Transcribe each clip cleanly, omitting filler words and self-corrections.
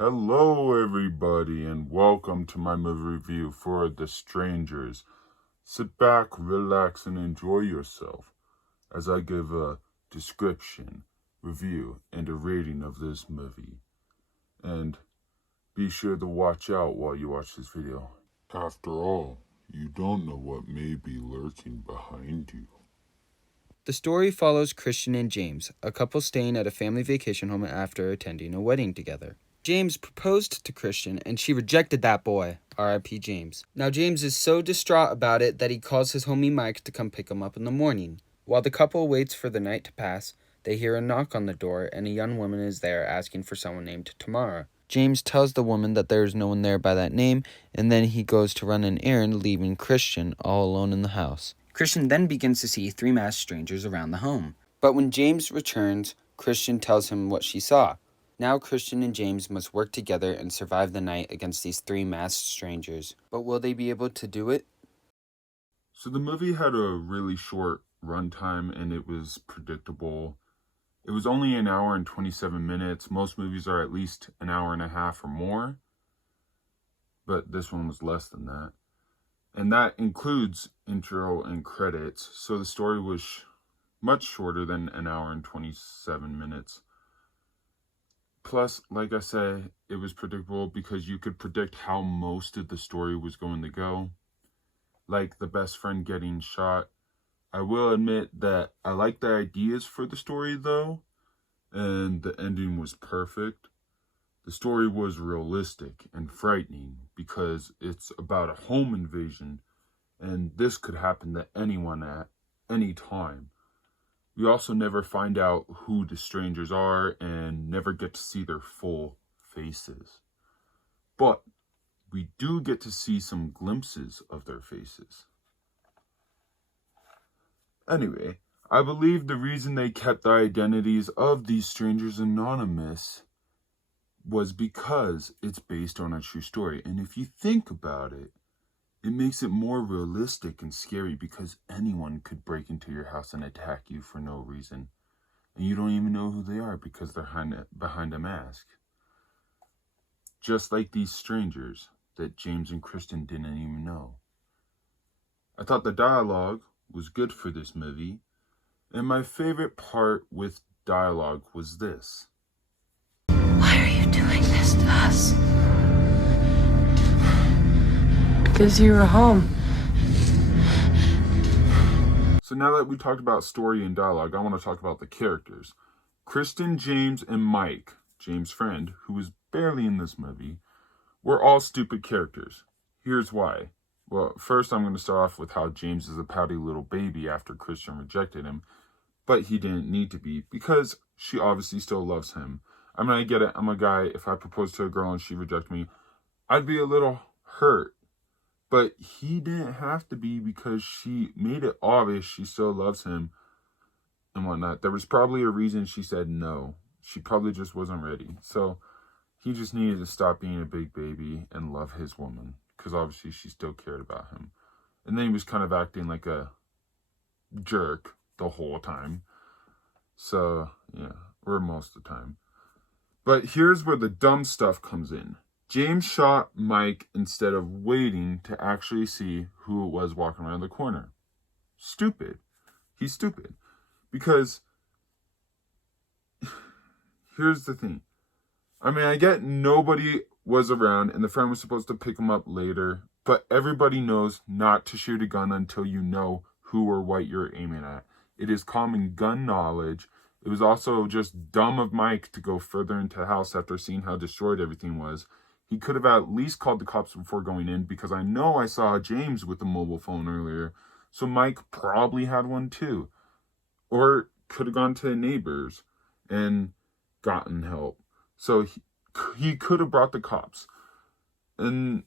Hello, everybody, and welcome to my movie review for The Strangers. Sit back, relax, and enjoy yourself as I give a description, review, and a rating of this movie. And be sure to watch out while you watch this video. After all, you don't know what may be lurking behind you. The story follows Christian and James, a couple staying at a family vacation home after attending a wedding together. James proposed to Christian and she rejected that boy, R.I.P. James. Now James is so distraught about it that he calls his homie Mike to come pick him up in the morning. While the couple waits for the night to pass, they hear a knock on the door and a young woman is there asking for someone named Tamara. James tells the woman that there is no one there by that name, and then he goes to run an errand, leaving Christian all alone in the house. Christian then begins to see three masked strangers around the home. But when James returns, Christian tells him what she saw. Now Christian and James must work together and survive the night against these three masked strangers. But will they be able to do it? So the movie had a really short runtime and it was predictable. It was only an hour and 27 minutes. Most movies are at least an hour and a half or more, but this one was less than that. And that includes intro and credits, so the story was much shorter than an hour and 27 minutes. Plus, like I said, it was predictable because you could predict how most of the story was going to go. Like the best friend getting shot. I will admit that I like the ideas for the story though, and the ending was perfect. The story was realistic and frightening because it's about a home invasion, and this could happen to anyone at any time. We also never find out who the strangers are and never get to see their full faces. But we do get to see some glimpses of their faces. Anyway, I believe the reason they kept the identities of these strangers anonymous was because it's based on a true story. And if you think about it, it makes it more realistic and scary because anyone could break into your house and attack you for no reason. And you don't even know who they are because they're behind a mask. Just like these strangers that James and Kristen didn't even know. I thought the dialogue was good for this movie. And my favorite part with dialogue was this. Why are you doing this to us? Because you were home. So now that we talked about story and dialogue, I want to talk about the characters. Kristen, James, and Mike, James' friend, who was barely in this movie, were all stupid characters. Here's why. Well, first I'm going to start off with how James is a pouty little baby after Christian rejected him, but he didn't need to be because she obviously still loves him. I mean, I get it. I'm a guy. If I proposed to a girl and she rejected me, I'd be a little hurt. But he didn't have to be because she made it obvious she still loves him and whatnot. There was probably a reason she said no. She probably just wasn't ready. So he just needed to stop being a big baby and love his woman because obviously she still cared about him. And then he was kind of acting like a jerk the whole time. So, yeah, or most of the time. But here's where the dumb stuff comes in. James shot Mike instead of waiting to actually see who it was walking around the corner. Stupid. He's stupid. Because here's the thing. I mean, I get nobody was around and the friend was supposed to pick him up later, but everybody knows not to shoot a gun until you know who or what you're aiming at. It is common gun knowledge. It was also just dumb of Mike to go further into the house after seeing how destroyed everything was. He could have at least called the cops before going in because I know I saw James with a mobile phone earlier. So Mike probably had one too. Or could have gone to neighbors and gotten help. So he could have brought the cops. And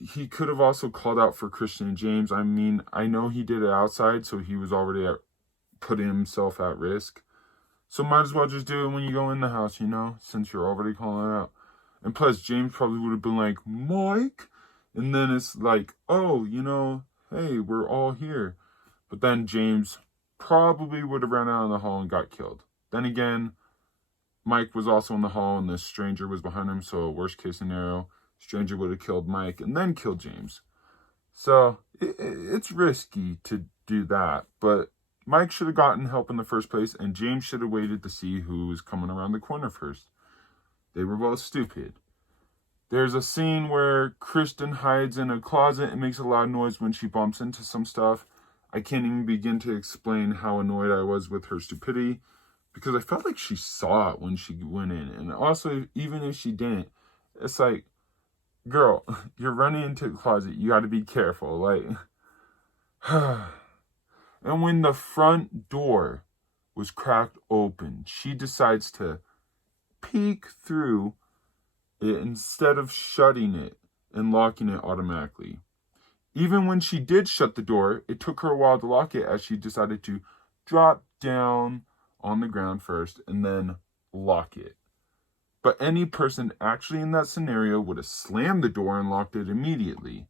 he could have also called out for Christian and James. I mean, I know he did it outside, so he was already putting himself at risk. So might as well just do it when you go in the house, since you're already calling it out. And plus, James probably would have been like, Mike? And then it's like, oh, hey, we're all here. But then James probably would have ran out in the hall and got killed. Then again, Mike was also in the hall and this stranger was behind him, so worst case scenario, stranger would have killed Mike and then killed James. So it's risky to do that, but Mike should have gotten help in the first place, and James should have waited to see who was coming around the corner first. They were both stupid. There's a scene where Kristen hides in a closet and makes a loud noise when she bumps into some stuff. I can't even begin to explain how annoyed I was with her stupidity, because I felt like she saw it when she went in. And also, even if she didn't, it's like, girl, you're running into a closet. You got to be careful. Like, and when the front door was cracked open, she decides to peek through it instead of shutting it and locking it automatically. Even when she did shut the door, it took her a while to lock it, as she decided to drop down on the ground first and then lock it. But any person actually in that scenario would have slammed the door and locked it immediately.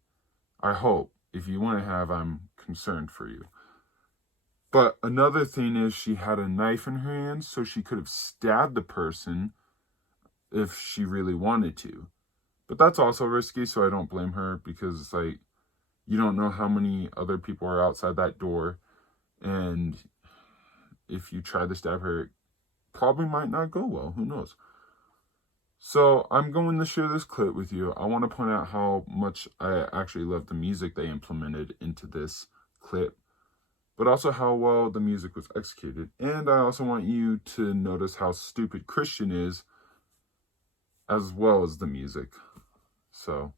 I hope. If you want to have, I'm concerned for you. But another thing is, she had a knife in her hand, so she could have stabbed the person if she really wanted to. But that's also risky, so I don't blame her, because it's like, you don't know how many other people are outside that door, and if you try to stab her, it probably might not go well. Who knows? So I'm going to share this clip with you. I want to point out how much I actually love the music they implemented into this clip, but also how well the music was executed. And I also want you to notice how stupid Christian is, as well as the music. So,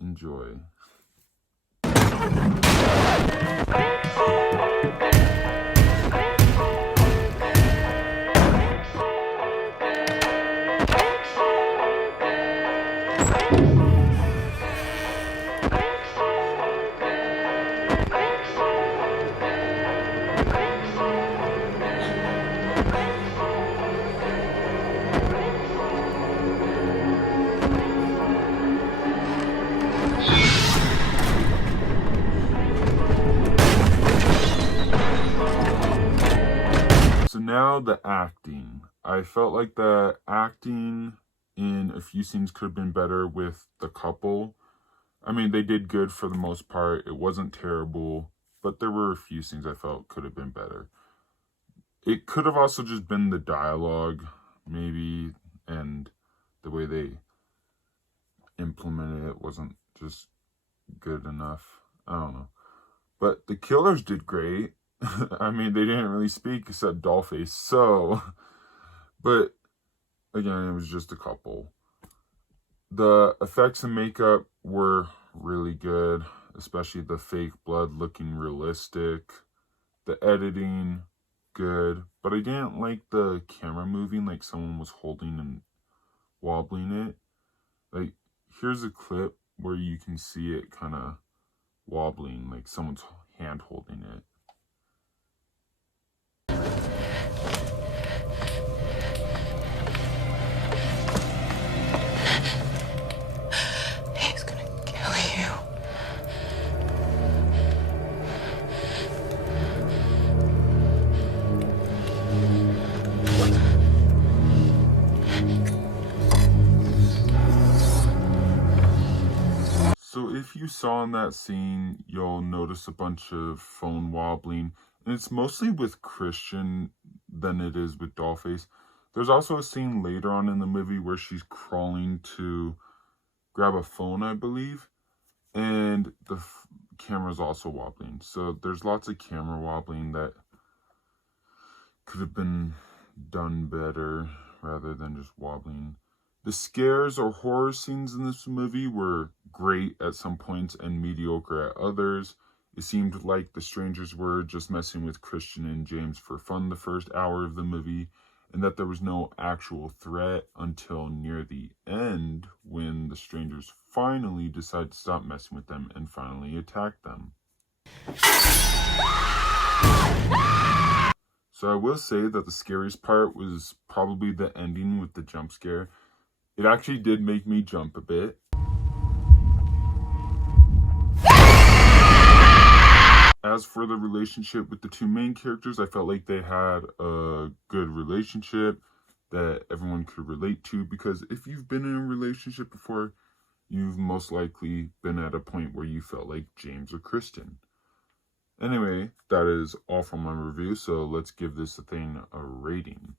enjoy. So now the acting. I felt like the acting in a few scenes could have been better with the couple. I mean, they did good for the most part. It wasn't terrible, but there were a few scenes I felt could have been better. It could have also just been the dialogue, maybe, and the way they implemented it wasn't just good enough. I don't know. But the killers did great. I mean, they didn't really speak except Dollface, so... But, again, it was just a couple. The effects and makeup were really good, especially the fake blood looking realistic. The editing, good. But I didn't like the camera moving like someone was holding and wobbling it. Like, here's a clip where you can see it kind of wobbling, like someone's hand holding it. He's gonna kill you. So if you saw in that scene, you'll notice a bunch of phone wobbling, and it's mostly with Christian than it is with Dollface. There's also a scene later on in the movie where she's crawling to grab a phone, I believe, and the camera's also wobbling. So there's lots of camera wobbling that could have been done better rather than just wobbling. The scares or horror scenes in this movie were great at some points and mediocre at others. It seemed like the strangers were just messing with Christian and James for fun the first hour of the movie, and that there was no actual threat until near the end when the strangers finally decide to stop messing with them and finally attack them. So I will say that the scariest part was probably the ending with the jump scare. It actually did make me jump a bit. As for the relationship with the two main characters, I felt like they had a good relationship. that everyone could relate to, because if you've been in a relationship before, you've most likely been at a point where you felt like James or Kristen. Anyway, that is all from my review, so let's give this thing a rating.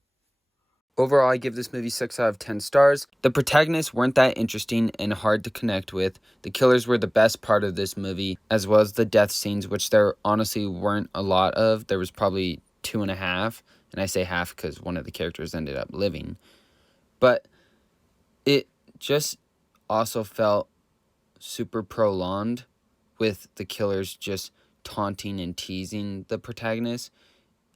Overall, I give this movie 6 out of 10 stars. The protagonists weren't that interesting and hard to connect with. The killers were the best part of this movie, as well as the death scenes, which there honestly weren't a lot of. There was probably 2.5, and I say half because one of the characters ended up living. But it just also felt super prolonged, with the killers just taunting and teasing the protagonist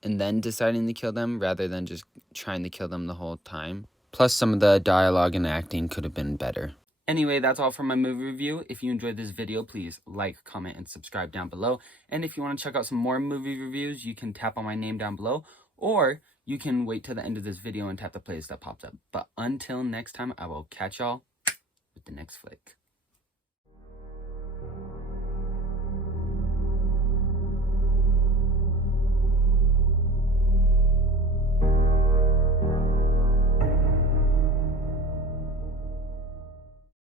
and then deciding to kill them rather than just trying to kill them the whole time. Plus, some of the dialogue and acting could have been better. Anyway, that's all from my movie review. If you enjoyed this video, please like, comment, and subscribe down below. And if you want to check out some more movie reviews, you can tap on my name down below, or you can wait till the end of this video and tap the playlist that pops up. But until next time, I will catch y'all with the next flick.